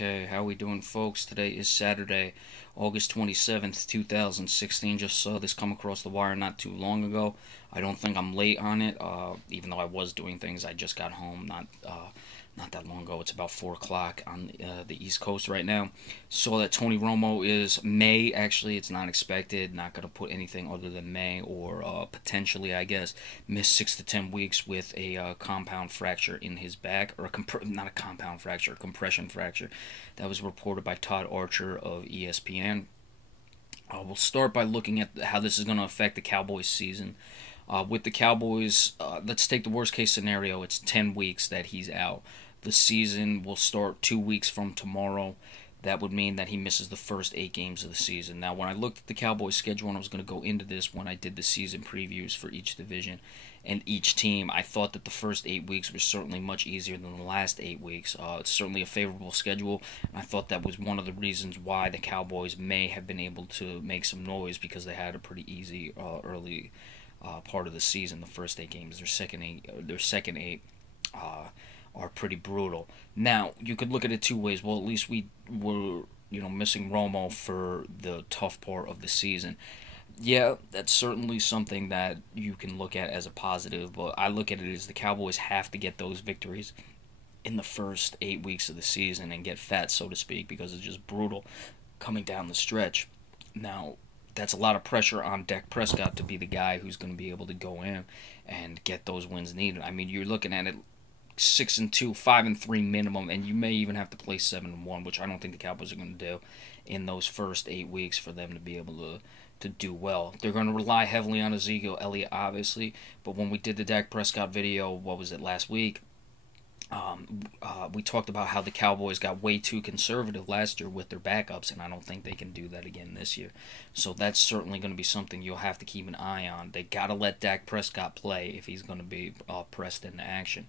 Okay, how we doing, folks? Today is Saturday, August 27th, 2016. Just saw this come across the wire not too long ago. I don't think I'm late on it, even though I was doing things. I just got home not that long ago. It's about 4 o'clock on the East Coast right now. Saw that Tony Romo is May. Actually, it's not expected. Not going to put anything other than May, or potentially, I guess, miss 6 to 10 weeks with a compound fracture in his back, or not a compound fracture, a compression fracture. That was reported by Todd Archer of ESPN. We'll start by looking at how this is going to affect the Cowboys season. With the Cowboys, let's take the worst case scenario. It's 10 weeks that he's out. The season will start 2 weeks from tomorrow. That would mean that he misses the first 8 games of the season. Now, when I looked at the Cowboys' schedule, and I was going to go into this when I did the season previews for each division and each team, I thought that the first 8 weeks were certainly much easier than the last 8 weeks. It's certainly a favorable schedule, and I thought that was one of the reasons why the Cowboys may have been able to make some noise, because they had a pretty easy early part of the season. The first 8 games, their second eight are pretty brutal. Now, you could look at it two ways. Well, at least we were, missing Romo for the tough part of the season. Yeah, that's certainly something that you can look at as a positive, but I look at it as the Cowboys have to get those victories in the first 8 weeks of the season and get fat, so to speak, because it's just brutal coming down the stretch. Now, that's a lot of pressure on Dak Prescott to be the guy who's going to be able to go in and get those wins needed. I mean, you're looking at it 6-2, 5-3 minimum, and you may even have to play 7-1, which I don't think the Cowboys are going to do in those first 8 weeks for them to be able to do well. They're going to rely heavily on Ezekiel Elliott, obviously, but when we did the Dak Prescott video, what was it, last week, we talked about how the Cowboys got way too conservative last year with their backups, and I don't think they can do that again this year. So that's certainly going to be something you'll have to keep an eye on. They got to let Dak Prescott play if he's going to be pressed into action.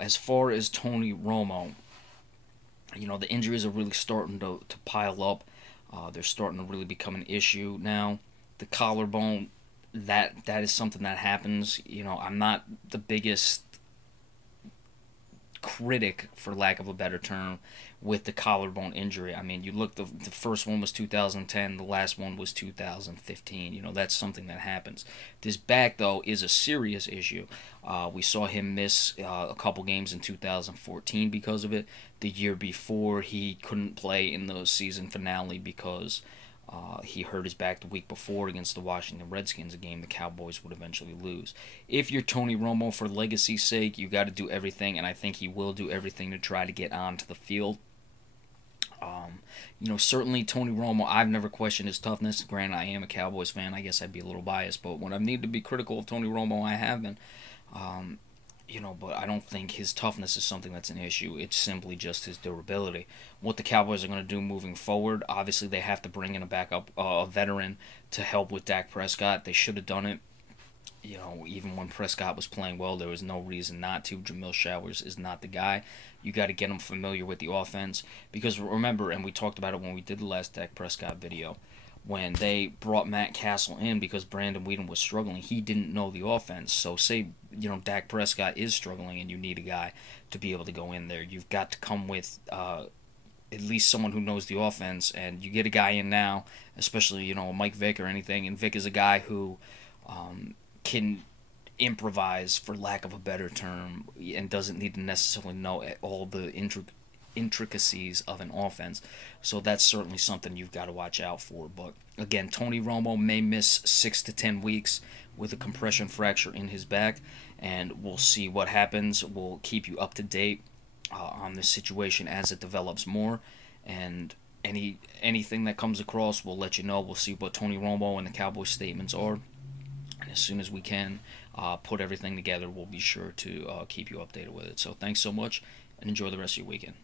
As far as Tony Romo, the injuries are really starting to pile up. They're starting to really become an issue now. The collarbone, that is something that happens. I'm not the biggest critic, for lack of a better term, with the collarbone injury. I mean, you look, the first one was 2010, the last one was 2015. That's something that happens. This back, though, is a serious issue. We saw him miss a couple games in 2014 because of it. The year before, he couldn't play in the season finale because he hurt his back the week before against the Washington Redskins, a game the Cowboys would eventually lose. If you're Tony Romo, for legacy's sake, you got to do everything, and I think he will do everything to try to get onto the field. Certainly Tony Romo, I've never questioned his toughness. Granted, I am a Cowboys fan. I guess I'd be a little biased, but when I've needed to be critical of Tony Romo, I have been. But I don't think his toughness is something that's an issue. It's simply just his durability. What the Cowboys are going to do moving forward, obviously they have to bring in a backup, a veteran, to help with Dak Prescott. They should have done it. Even when Prescott was playing well, there was no reason not to. Jamil Showers is not the guy. You got to get him familiar with the offense. Because remember, and we talked about it when we did the last Dak Prescott video, when they brought Matt Castle in because Brandon Weeden was struggling, he didn't know the offense. So say, Dak Prescott is struggling and you need a guy to be able to go in there. You've got to come with at least someone who knows the offense, and you get a guy in now, especially, Mike Vick or anything, and Vick is a guy who can improvise, for lack of a better term, and doesn't need to necessarily know all the intricacies of an offense. So that's certainly something you've got to watch out for. But again, Tony Romo may miss 6 to 10 weeks with a compression fracture in his back, and we'll see what happens. We'll keep you up to date on this situation as it develops more, and anything that comes across, we'll let you know. We'll see what Tony Romo and the Cowboys statements are, and as soon as we can put everything together, we'll be sure to keep you updated with it. So thanks so much, and enjoy the rest of your weekend.